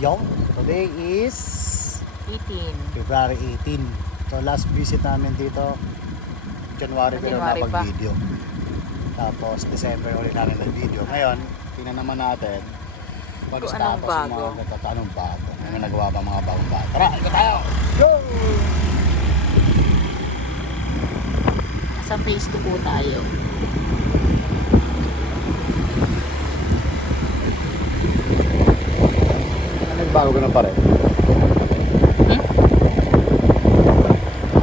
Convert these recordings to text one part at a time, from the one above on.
Yo, today is 18. February 18. So last visit namin dito January pero January pa. napag-video. Tapos December ulit namin nag-video. Ngayon, tingnan naman natin Kung status anong bago. yung mga anong bago. May nagawa pa mga bagong bago. Tara, ito tayo! Go! Sa phase 2 po tayo. Nagbago ka na pa rin.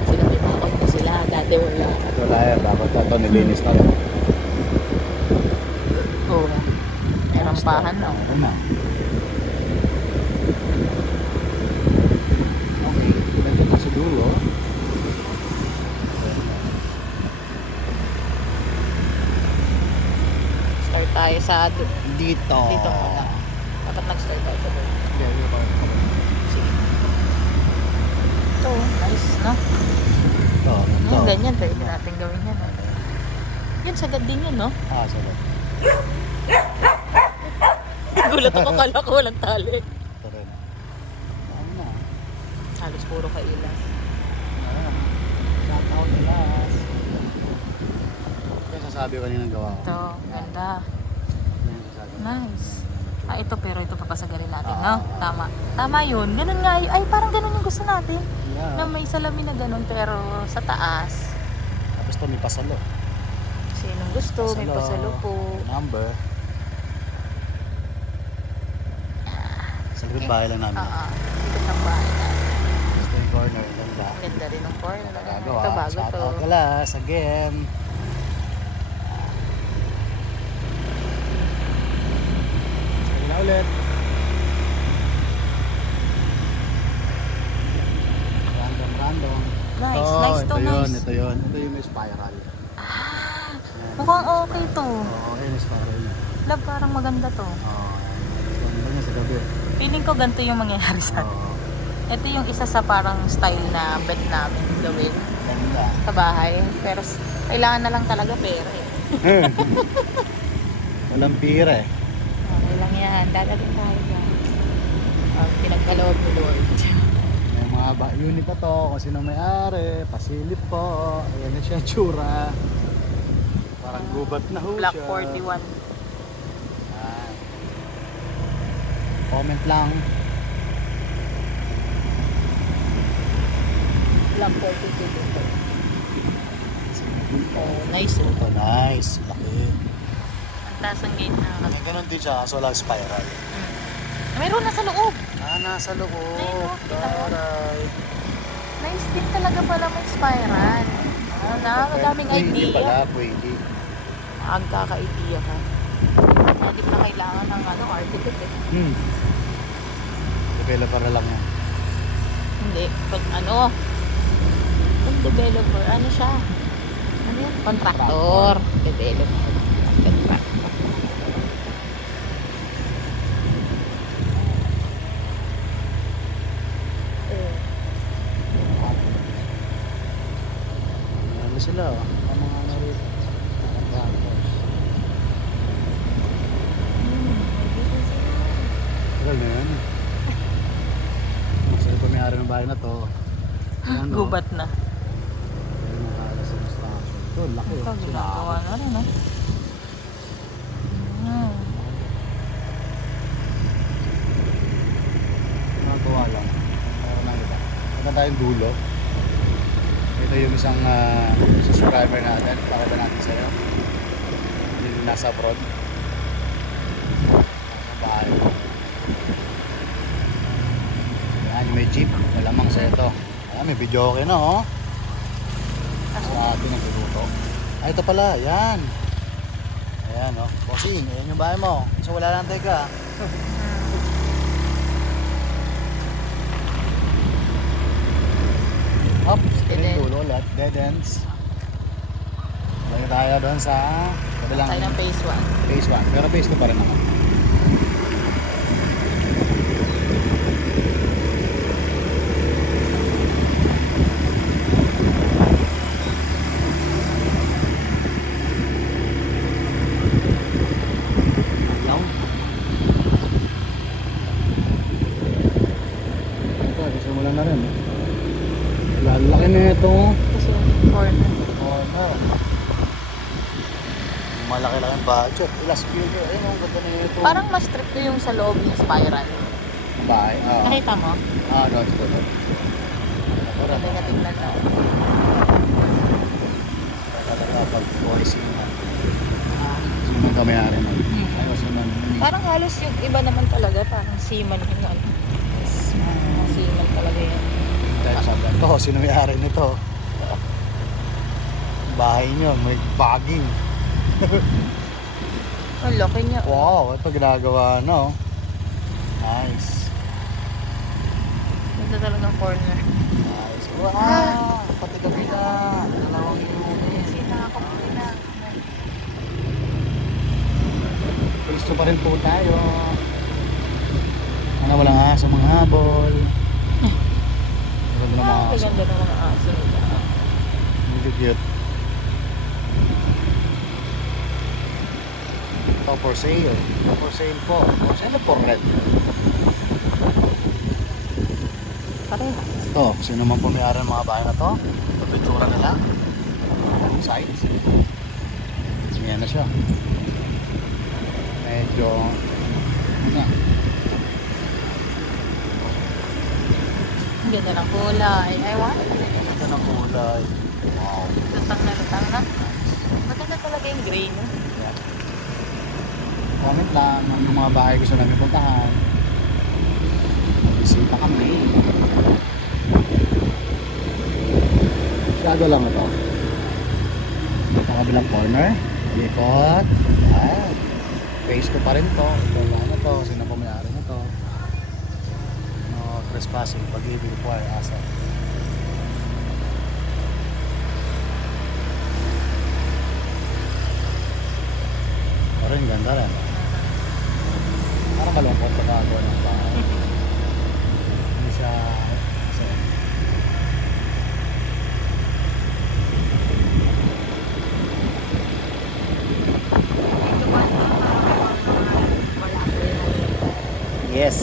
Sila may bakot na sila. Dati wala. Wala yan, dapat ito nilinis na rin. Oo. May rampahan na. Ano na? Okay, lagyan na sa dulo. Start tayo sa Dito. dito muna. Dapat nag-start tayo sa doon. Sige. Ito, nice, no? Ito. Yung ganyan, pwede natin gawin yan. Yan, sagad din yan, no? Sagot. Gulat ako, kala ko walang tali. Ito rin. Ano na? Halos puro kailas. Shoutout nila. Kaya sasabi ko kanina gawa ko. Ito, ganda. Yan sasabi ko. Nice. Ito, pero ito papasagarin natin, no? Ah. Tama. Tama yun. Ganun nga yun. Ay, parang ganun yung gusto natin. Na Yeah. may salamin na ganun, pero sa taas. Tapos ito may pasalo. Sinong gusto, may pasalo po. Number. Sa likod bahay lang namin. Oo. Dito ng bahay natin. Gusto yung corner. Ganda. Ang ganda rin ng corner. Nagagawa. Ito bago to. Shoutout kalas. Again. Sige na ulit. Random. Nice. Nice to, ito yun, nice. ito yun. Ito yung may spiral. Ah, Yan. mukhang okay to. Oo, yun yung spiral niya. Love, parang maganda to. Oo. Ganda niya sa gabi. Feeling ko ganito yung mangyayari sa atin. Oo. Ito yung isa sa parang style na bet namin gawin Ganda. sa bahay. Pero kailangan na lang talaga pera eh. Walang pira eh. Okay lang yan. Dadating tayo dyan. Pinagkaloob ni Lord. May mga unit pa to, kung sino may-ari, pasilip po. Ayan na siya, tsura. Parang gubat na ho Block siya. 41. Ah. Comment lang. Block 42 dito. Oh, nice oh. Ito, nice. Laki. Ang taas ang gate na. May ganun din siya, kaso lang spiral. Mayroon na sa loob. Nasa loob. Ayun, kita mo. Taray. Nice din talaga pala may spiral. Madaming Pwede idea. pala, pwede. Agkaka-idea ka. Hindi mo na kailangan ng architect eh. Developer na lang yan. Hindi. Pag developer, ano siya? Ano yun? Contractor. Developer. Contractor. Ano sila, oh. Ang mga ano rin. Ang campus. Tagal na yan. Sila pa may-ari ng bahay na to. Ayan, oh. Gubat na. Ayan, nakahala sa construction. Ito, laki Ito, oh. ginagawa na rin, no? Nagawa lang. Para na iba. Ito tayong dulo. Ito yung isang subscriber natin. Pakita natin sa'yo. Hindi nasa abroad. Nasa bahay. Yan, may jeep. Malamang sa ito. Ayan, may video okay na oh. Sa atin ang piluto. Ay, ito pala. Yan. Ayan oh. Bossing, ayan yung bahay mo. So wala lang teka. Up, Dead yung end. dulo ulit, dead ends. Lagi tayo doon sa kabilang Tayo ng phase 1. phase 1, pero phase 2 pa rin naman. na rin. Lalaki na ito. Kasi corner. Oh, no. Malaki-laking budget. Ilas figure. Ayun, ang ganda na ito. Parang mas stricto yung sa loob ng spiral. Bahay. Nakita mo? No, ito. Maganda na tingnan na. Talaga pag voicing na. Sino man kamayari mo? Ayun, sino man. Parang halos yung iba naman talaga. Parang seaman yung ano. Seaman talaga yan. Dahil sa ganito, sino may-ari nito? Bahay nyo, may bagging. Ang laki niya. Wow, ito ginagawa, no? Nice. Ganda talagang corner. Nice. Wow, pati kabila. Dalawang unit. Sinakop nila. Gusto pa rin po tayo. Ano, walang aso, mga habol. Ganda ng mga aso. Ganda ng mga aso nila. Medyo cute. Ito for sale. For sale po. For sale for rent. Pareha. Ito, sino man po may-ari ng mga bahay na to? Ito pitsura nila. Sides. Ayan na siya. Medyo ano. Ang ganda ng kulay. I want it. Ito ng kulay. Wow. Lutang na lutang na. Maganda talaga yung gray, no? Yan. Comment lang ng mga bahay gusto namin puntahan. Bisita kami. Shadow lang ito. Ito kabilang corner. Ikot. Ayan. Phase 2 pa rin to. Ito lang ito. Sino po may-ari nito? No trespassing. Pag-ibig po ay asa. Ito rin, ganda rin. Parang malungkot sa kagawa ng bahay. Hindi siya kasi yes.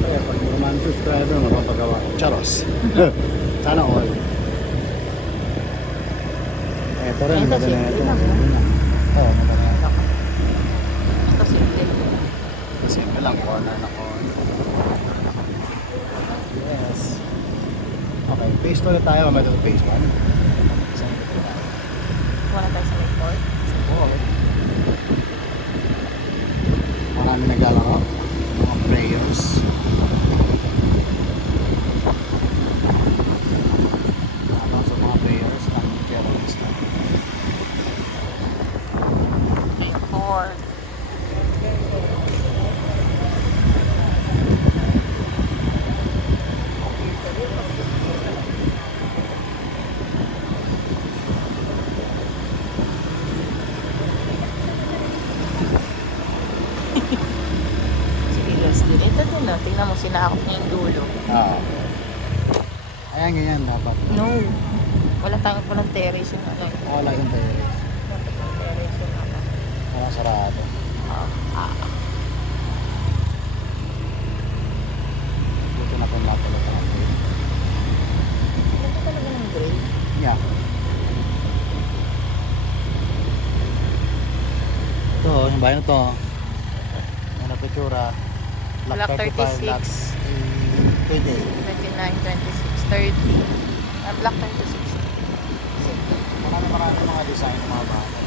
Kaya pag naman subscriber mapapagawa. Charos. Sana all. Ito rin, Ito, maganda na simple ito. lang. Oo, maganda na ito. Ito simple. Simple lang, corner na corner. Yes. Okay, phase 2 na tayo. Mamaya ito phase 1. Wala tayo sa may court. Oo. Marami naglalaro. Mga prayers. Habang sa mga prayers ng terrorist na. May court. Sige, last din. Ito din, no? Tingnan mo, sinakop niya yung dulo. Oo. Ayan, ganyan dapat. No. Wala tayong walang terrace yung ano. Wala yung terrace. Walang terrace yung ano. Parang sarado. Dito na po natin natin. Ganda talaga ng gray. Yeah. Ito, yung bahay na to. Ano na pictura? Block 36. Block 28. 29, 26, 30. Block 36. Marami mga design ng mga bahay.